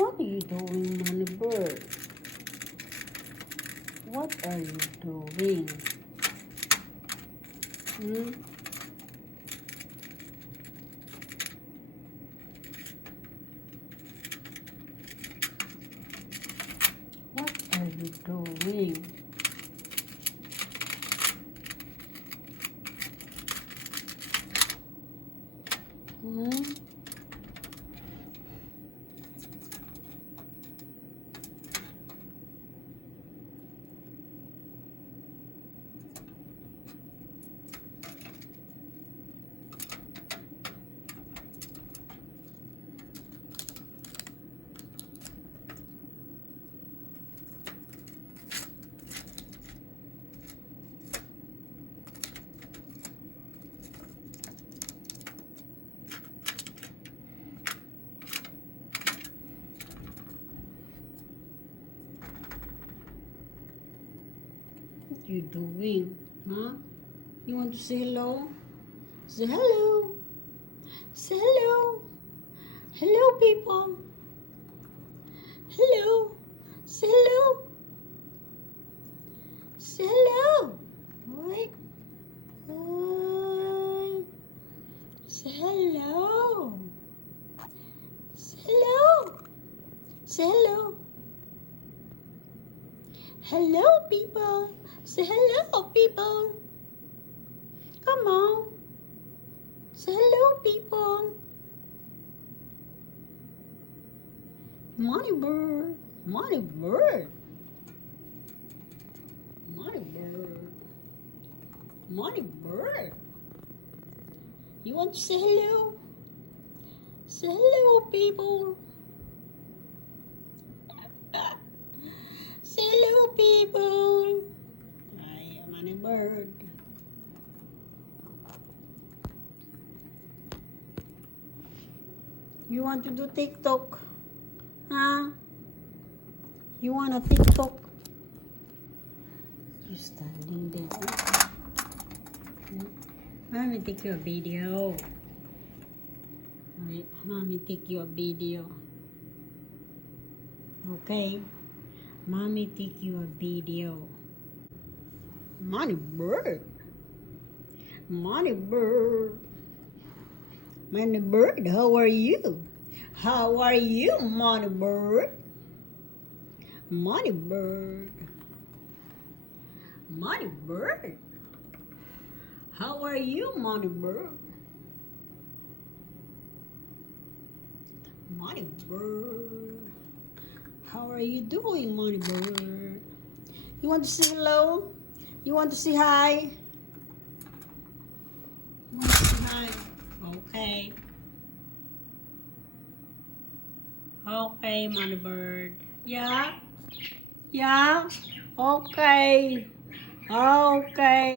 What are you doing, Lil Bird? What are you doing? Hmm? What are you doing? Hmm? What you doing? Huh? You want to say hello? Say hello. Say hello. Hello, people. Hello. Say hello. Say hello. Wait. Hi. Say hello. Say hello. Say hello. Hello, people. Say hello, people. Come on. Say hello, people. Money Bird. Money Bird. Money Bird. Money Bird. You want to say hello? Say hello, people. Say hello, people. I am Money Bird. You want to do TikTok? Huh? You want a TikTok? You're standing there. Mommy take you a video. Wait, Mommy take you a video. Okay? Mommy take you a video. Money Bird. Money Bird. Money Bird, how are you? How are you, Money Bird? Money Bird. Money Bird. How are you, Money Bird? Money Bird. How are you doing, Money Bird? You want to say hello? You want to say hi? You want to say hi? Okay. Okay, Money Bird. Yeah? Yeah? Okay. Okay.